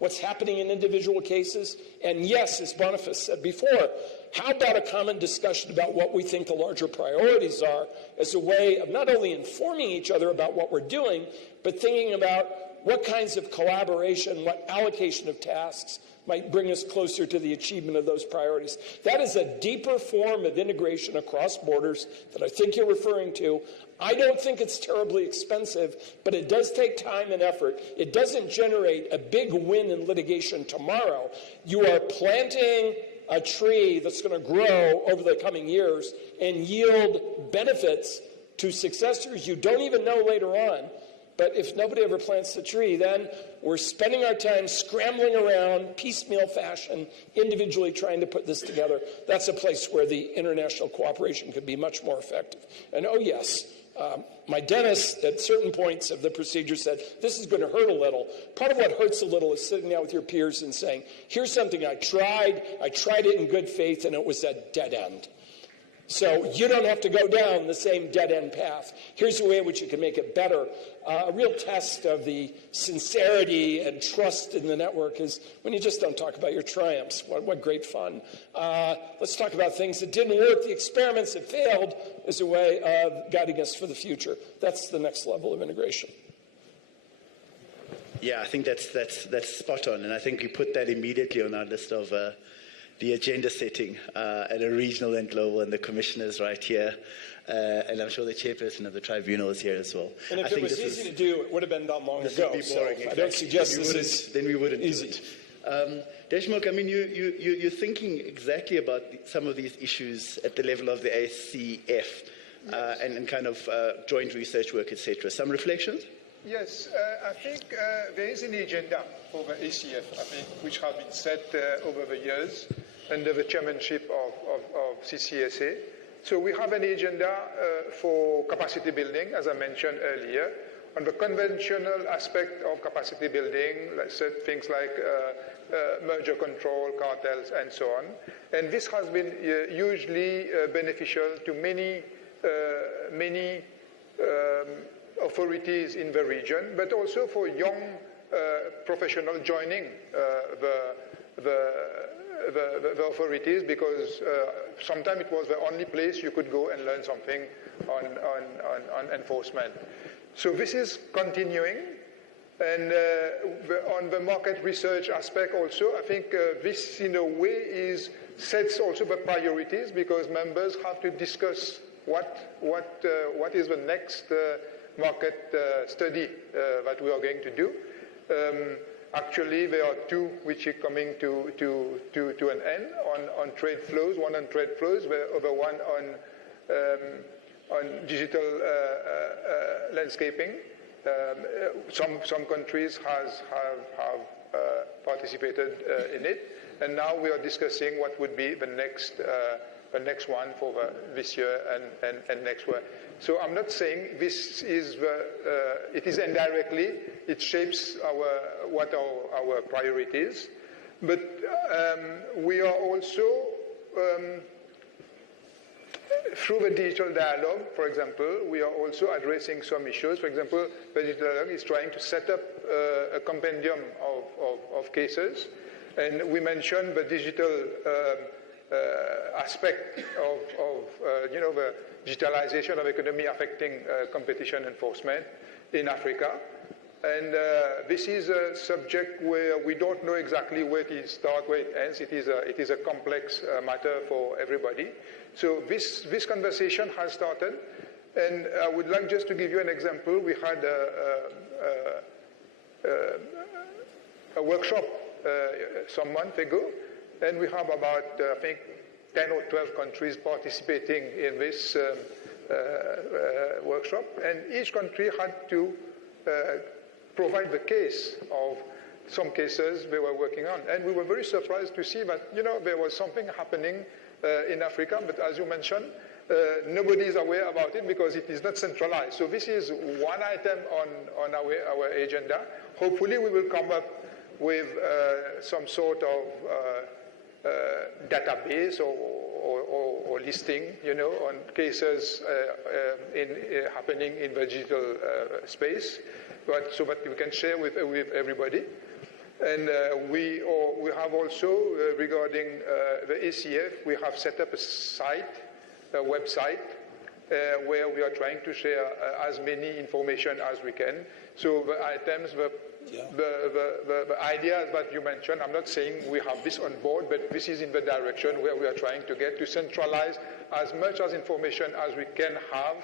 what's happening in individual cases, and yes, as Boniface said before, how about a common discussion about what we think the larger priorities are as a way of not only informing each other about what we're doing, but thinking about what kinds of collaboration, what allocation of tasks might bring us closer to the achievement of those priorities. That is a deeper form of integration across borders that I think you're referring to. I don't think it's terribly expensive, but it does take time and effort. It doesn't generate a big win in litigation tomorrow. You are planting a tree that's going to grow over the coming years and yield benefits to successors you don't even know later on. But if nobody ever plants the tree, then we're spending our time scrambling around, piecemeal fashion, individually trying to put this together. That's a place where the international cooperation could be much more effective. And oh yes, my dentist at certain points of the procedure said, this is going to hurt a little. Part of what hurts a little is sitting down with your peers and saying, here's something I tried it in good faith, and it was a dead end. So you don't have to go down the same dead-end path. Here's a way in which you can make it better. A real test of the sincerity and trust in the network is when you just don't talk about your triumphs. What great fun. Let's talk about things that didn't work, the experiments that failed, as a way of guiding us for the future. That's the next level of integration. Yeah, I think that's spot on, and I think we put that immediately on our list of the agenda setting at a regional and global, and the commissioners right here, and I'm sure the chairperson of the tribunal is here as well. And if it was easy to do, it would have been done long ago. Boring, so exactly. I don't suggest then we wouldn't easy. Do it. Deshmukh, I mean, you're thinking exactly about some of these issues at the level of the ACF, and kind of joint research work, etc. Some reflections? Yes, I think there is an agenda for the ACF, I think, which has been set over the years under the chairmanship of CCSA. So we have an agenda for capacity building, as I mentioned earlier, on the conventional aspect of capacity building, let's say things like merger control, cartels, and so on. And this has been hugely beneficial to many authorities in the region, but also for young professionals joining the authorities, because sometimes it was the only place you could go and learn something on enforcement. So this is continuing. And on the market research aspect also, I think this in a way sets also the priorities, because members have to discuss what is the next market study that we are going to do. Actually, there are two which are coming to an end on trade flows. One on trade flows, the other one on digital landscaping. Some countries have participated in it, and now we are discussing what would be the next one for this year and next year. So I'm not saying this is it is indirectly, it shapes what our priorities, but we are also through the digital dialogue, for example, we are also addressing some issues. For example, the digital dialogue is trying to set up a compendium of cases, and we mentioned the digital aspect of the digitalization of economy affecting competition enforcement in Africa. And this is a subject where we don't know exactly where it starts, where it ends. It is a complex matter for everybody. So this conversation has started, and I would like just to give you an example. We had a workshop some month ago, and we have about, I think, 10 or 12 countries participating in this workshop, and each country had to provide the case of some cases they were working on. And we were very surprised to see that, there was something happening in Africa, but as you mentioned, nobody is aware about it because it is not centralized. So this is one item on our agenda. Hopefully we will come up with some sort of database or listing, on cases happening in the digital space, so that we can share with everybody. And we have also, regarding the ACF, we have set up a website, where we are trying to share as many information as we can. So the items, the ideas that you mentioned, I'm not saying we have this on board, but this is in the direction where we are trying to get to centralize as much as information as we can have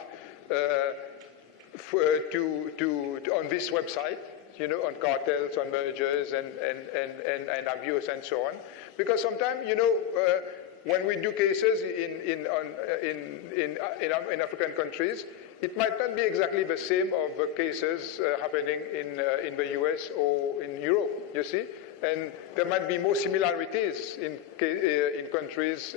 on this website, on cartels, on mergers and abuse and so on. Because sometimes, when we do cases in African countries, it might not be exactly the same of the cases happening in the US or in Europe, you see? And there might be more similarities in countries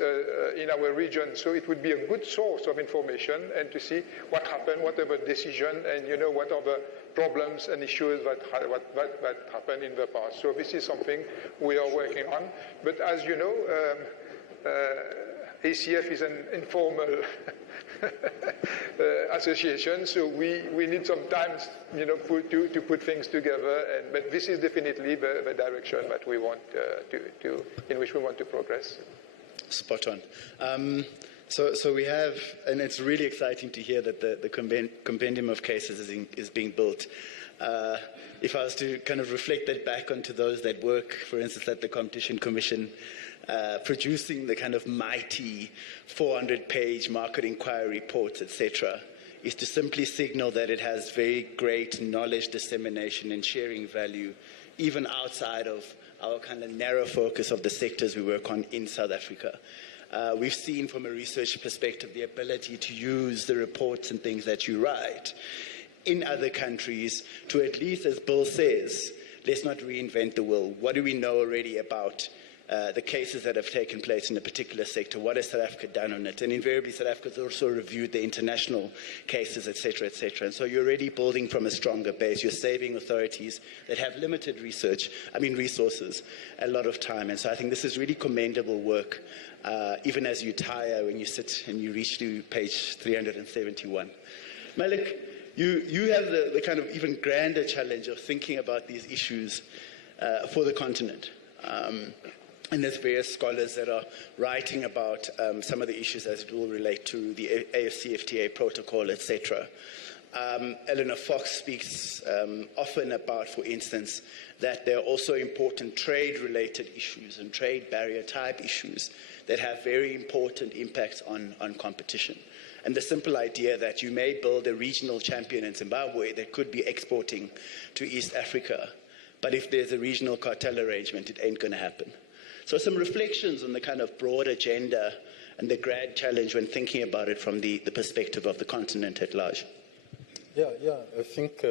in our region. So it would be a good source of information and to see what happened, what are the decisions, and what are the problems and issues that happened in the past. So this is something we are working on. But as you know, ACF is an informal association, so we need some time, to put things together. But this is definitely the direction that we want in which we want to progress. Spot on. So we have, and it's really exciting to hear that the compendium of cases is being built. If I was to kind of reflect that back onto those that work, for instance, at the Competition Commission, producing the kind of mighty 400-page market inquiry reports, etc., is to simply signal that it has very great knowledge dissemination and sharing value, even outside of our kind of narrow focus of the sectors we work on in South Africa. We've seen from a research perspective the ability to use the reports and things that you write in other countries to, at least, as Bill says, let's not reinvent the wheel. What do we know already about the cases that have taken place in a particular sector? What has South Africa done on it? And invariably, South Africa has also reviewed the international cases, etc., etc. And so you're already building from a stronger base. You're saving authorities that have limited resources, a lot of time. And so I think this is really commendable work, even as you tire when you sit and you reach to page 371. Malik, you have the kind of even grander challenge of thinking about these issues for the continent. And there's various scholars that are writing about some of the issues as it will relate to the AFCFTA protocol, etc. Eleanor Fox speaks often about, for instance, that there are also important trade-related issues and trade barrier-type issues that have very important impacts on competition. And the simple idea that you may build a regional champion in Zimbabwe that could be exporting to East Africa, but if there's a regional cartel arrangement, it ain't going to happen. So some reflections on the kind of broad agenda and the grand challenge when thinking about it from the perspective of the continent at large. Yeah. I think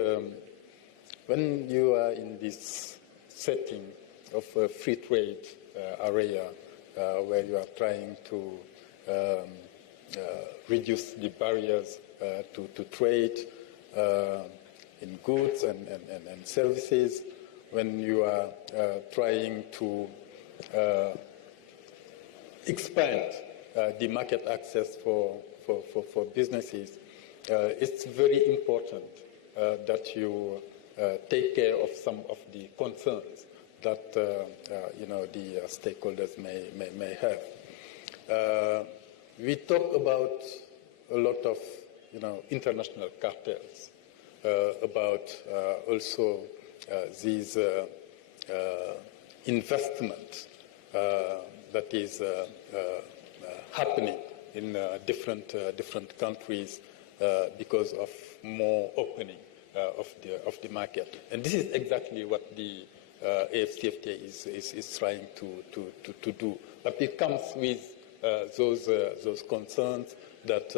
when you are in this setting of a free trade area where you are trying to reduce the barriers to trade in goods and services, when you are trying to expand the market access for businesses, it's very important that you take care of some of the concerns that the stakeholders may have. We talk about a lot of international cartels, about also these investment that is happening in different countries because of more opening of the market. And this is exactly what the AFCFTA is trying to do. But it comes with those concerns that,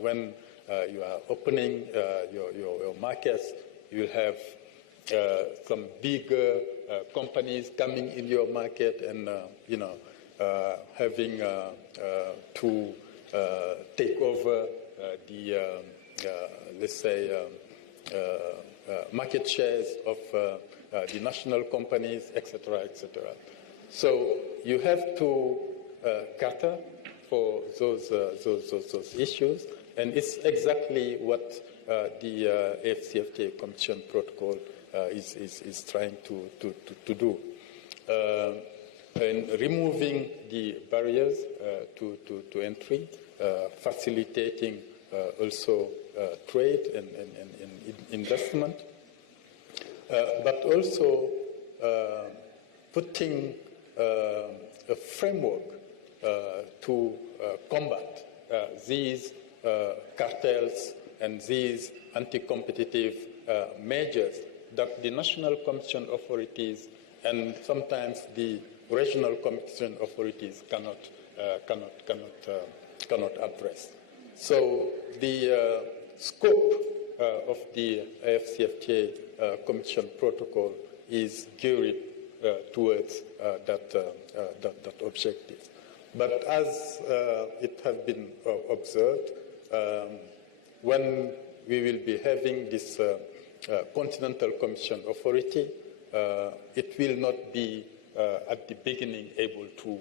when you are opening your markets, you'll have some bigger companies coming in your market and, having to take over the, let's say, market shares of the national companies, etc., etc. So you have to cater for those issues, and it's exactly what the AFCFTA Commission Protocol is trying to do. And removing the barriers to entry, facilitating also trade and investment, but also putting a framework to combat these cartels and these anti-competitive measures that the national competition authorities and sometimes the regional competition authorities cannot address. So the scope of the AFCFTA Commission Protocol is geared towards that objective. But as it has been observed, when we will be having this Continental Commission Authority, it will not be at the beginning able to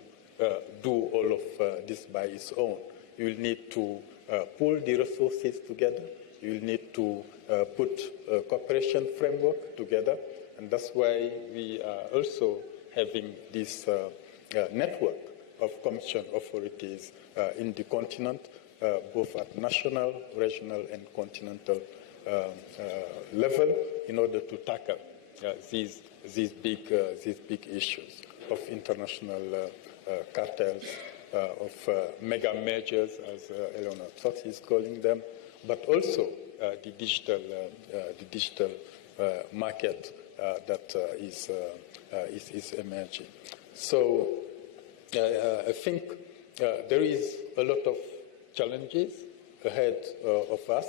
do all of this by its own. You will need to pull the resources together. You will need to put a cooperation framework together, and that's why we are also having this network of commission authorities in the continent, both at national, regional, and continental level, in order to tackle these big issues of international cartels, of mega majors, as Eleanor Toth is calling them, but also the digital market that is emerging. So I think there is a lot of challenges ahead of us,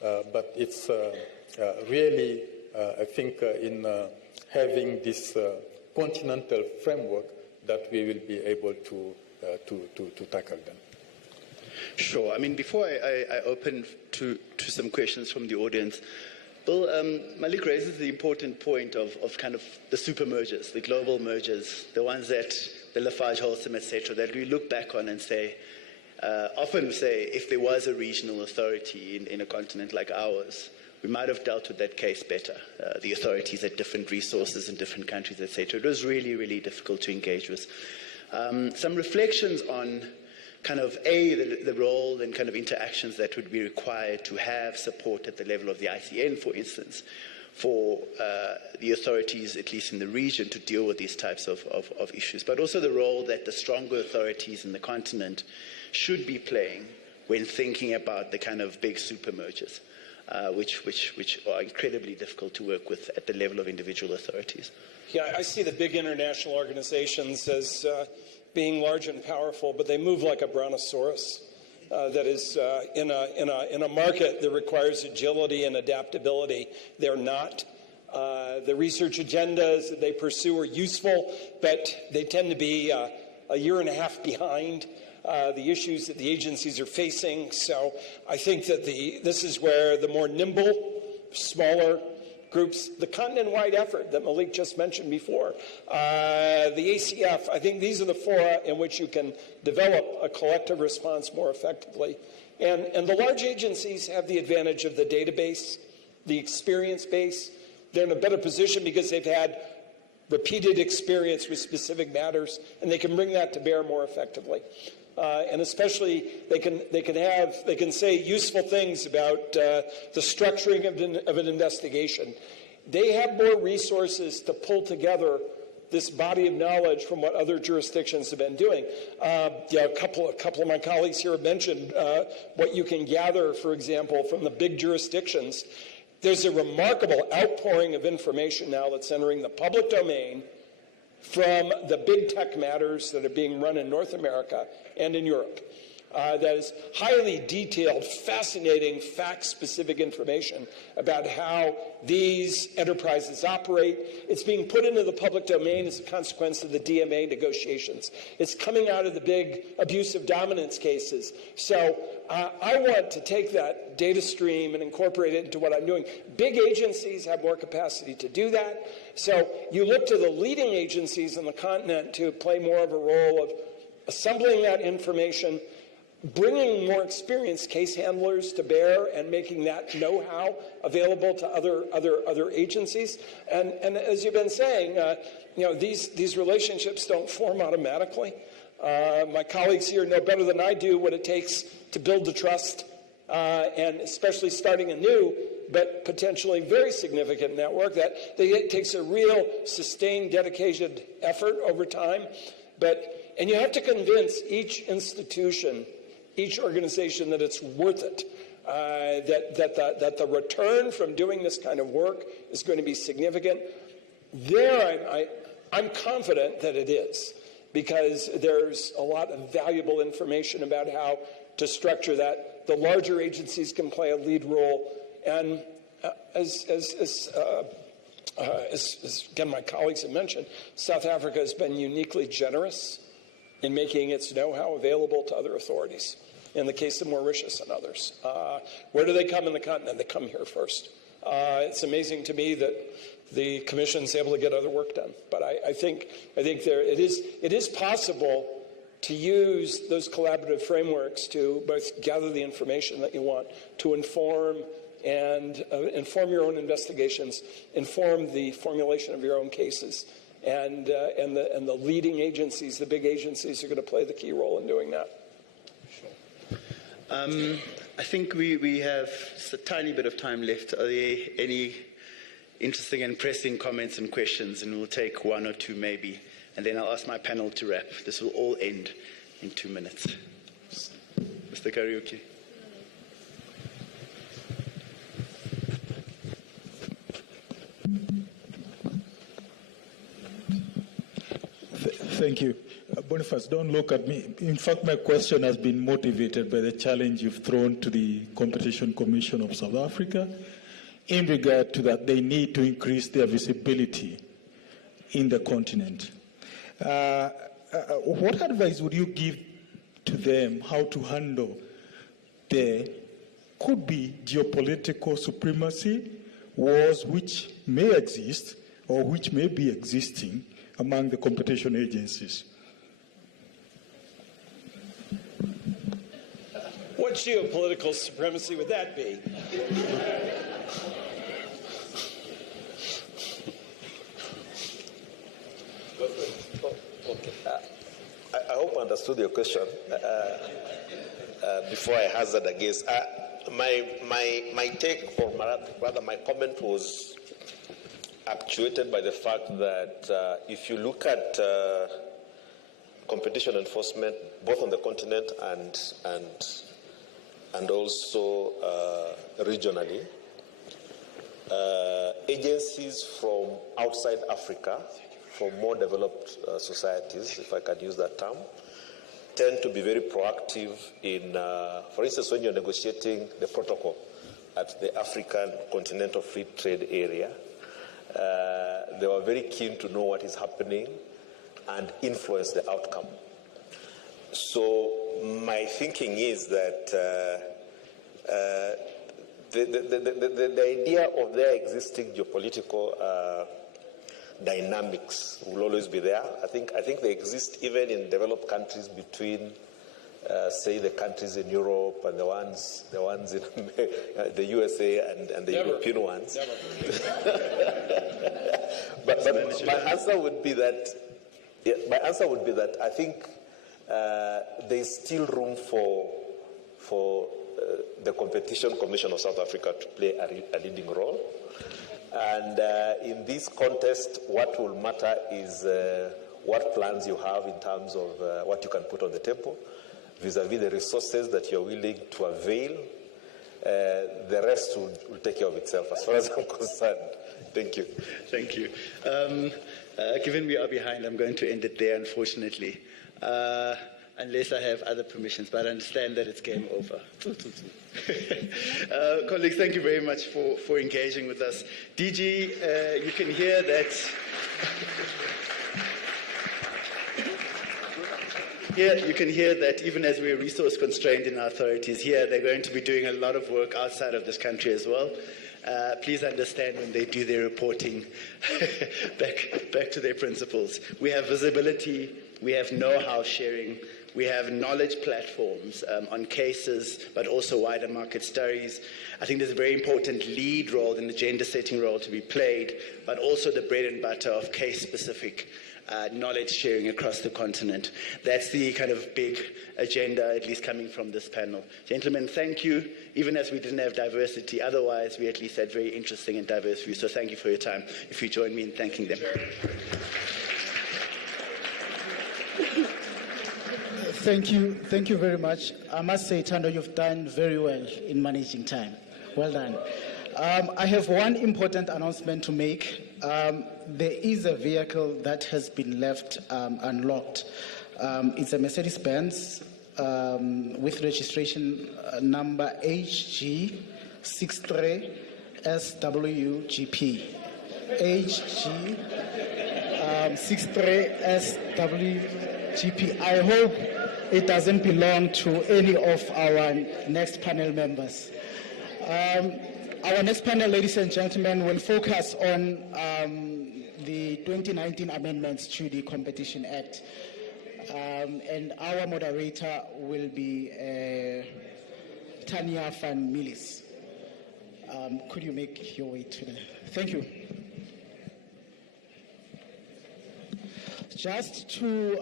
but it's really, I think, in having this continental framework that we will be able to tackle them. Sure. I mean, before I open to some questions from the audience, Bill, Malik raises the important point of kind of the super mergers, the global mergers, the ones that the Lafarge, Holcim, etc., that we look back on and say, often say, if there was a regional authority in a continent like ours, we might have dealt with that case better. The authorities had different resources in different countries, etc. It was really, really difficult to engage with. Some reflections on kind of the role and kind of interactions that would be required to have support at the level of the ICN, for instance, for the authorities, at least in the region, to deal with these types of issues, but also the role that the stronger authorities in the continent should be playing when thinking about the kind of big super mergers, which are incredibly difficult to work with at the level of individual authorities. Yeah, I see the big international organizations as being large and powerful, but they move like a brontosaurus. That is, in a market that requires agility and adaptability, they're not. The research agendas that they pursue are useful, but they tend to be a year and a half behind the issues that the agencies are facing. So I think that this is where the more nimble, smaller groups, the continent-wide effort that Malik just mentioned before, the ACF, I think these are the fora in which you can develop a collective response more effectively. And the large agencies have the advantage of the database, the experience base. They're in a better position because they've had repeated experience with specific matters, and they can bring that to bear more effectively. And especially, they can say useful things about the structuring of an investigation. They have more resources to pull together this body of knowledge from what other jurisdictions have been doing. A couple of my colleagues here have mentioned what you can gather, for example, from the big jurisdictions. There's a remarkable outpouring of information now that's entering the public domain from the big tech matters that are being run in North America and in Europe. that is highly detailed, fascinating, fact-specific information about how these enterprises operate. It's being put into the public domain as a consequence of the DMA negotiations. It's coming out of the big abusive dominance cases. So I want to take that data stream and incorporate it into what I'm doing. Big agencies have more capacity to do that. So you look to the leading agencies on the continent to play more of a role of assembling that information, bringing more experienced case handlers to bear and making that know-how available to other agencies. And as you've been saying, these relationships don't form automatically. My colleagues here know better than I do what it takes to build the trust, and especially starting a new but potentially very significant network. That it takes a real sustained, dedicated effort over time. And you have to convince each institution, each organization, that it's worth it, that the return from doing this kind of work is going to be significant. I'm confident that it is, because there's a lot of valuable information about how to structure that. The larger agencies can play a lead role, and as again my colleagues have mentioned, South Africa has been uniquely generous in making its know-how available to other authorities. In the case of Mauritius and others, where do they come in the continent? They come here first. It's amazing to me that the Commission's able to get other work done, but I think it is possible to use those collaborative frameworks to both gather the information that you want, to inform your own investigations, inform the formulation of your own cases, and the leading agencies, the big agencies, are going to play the key role in doing that. I think we have just a tiny bit of time left. Are there any interesting and pressing comments and questions? And we'll take one or two maybe, and then I'll ask my panel to wrap. This will all end in 2 minutes. Mr. Kariuki. Thank you. Boniface, don't look at me. In fact, my question has been motivated by the challenge you've thrown to the Competition Commission of South Africa in regard to that they need to increase their visibility in the continent. What advice would you give to them how to handle the could be geopolitical supremacy wars which may exist or which may be existing among the competition agencies? What geopolitical supremacy would that be? I hope I understood your question. Before I hazard a guess, my take, or rather my comment, was actuated by the fact that if you look at competition enforcement, both on the continent and also regionally, agencies from outside Africa, from more developed societies, if I can use that term, tend to be very proactive in, for instance, when you're negotiating the protocol at the African Continental Free Trade Area, they were very keen to know what is happening and influence the outcome. So my thinking is that the idea of their existing geopolitical dynamics will always be there. I think they exist even in developed countries between, say, the countries in Europe and the ones in the USA and the European ones. but my answer would be that I think there is still room for the Competition Commission of South Africa to play a leading role. And in this contest, what will matter is what plans you have in terms of what you can put on the table, vis-a-vis the resources that you're willing to avail. The rest will take care of itself, as far as I'm concerned. Thank you. Thank you. Given we are behind, I'm going to end it there, unfortunately. I unless I have other permissions, but I understand that it's game over. Colleagues, thank you very much for engaging with us. DG, you can hear that... Here, you can hear that even as we're resource constrained in our authorities here, they're going to be doing a lot of work outside of this country as well. Please understand when they do their reporting back to their principles. We have visibility, we have know-how sharing, we have knowledge platforms on cases, but also wider market studies. I think there's a very important lead role in the gender setting role to be played, but also the bread and butter of case-specific knowledge sharing across the continent. That's the kind of big agenda, at least coming from this panel. Gentlemen, thank you. Even as we didn't have diversity, otherwise we at least had very interesting and diverse views. So thank you for your time. If you join me in thanking them. Thank you very much. I must say, Thando, you've done very well in managing time. Well done. I have one important announcement to make. There is a vehicle that has been left unlocked. It's a Mercedes-Benz with registration number HG63SWGP. HG63SWGP. I hope it doesn't belong to any of our next panel members. Our next panel, ladies and gentlemen, will focus on the 2019 amendments to the Competition Act. And our moderator will be Tanya van Millis. Could you make your way to the... Thank you. Just to,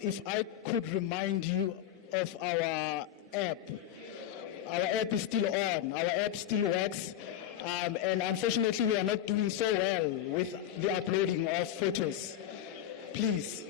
if I could remind you of our app. Our app is still on. Our app still works. And unfortunately, we are not doing so well with the uploading of photos. Please,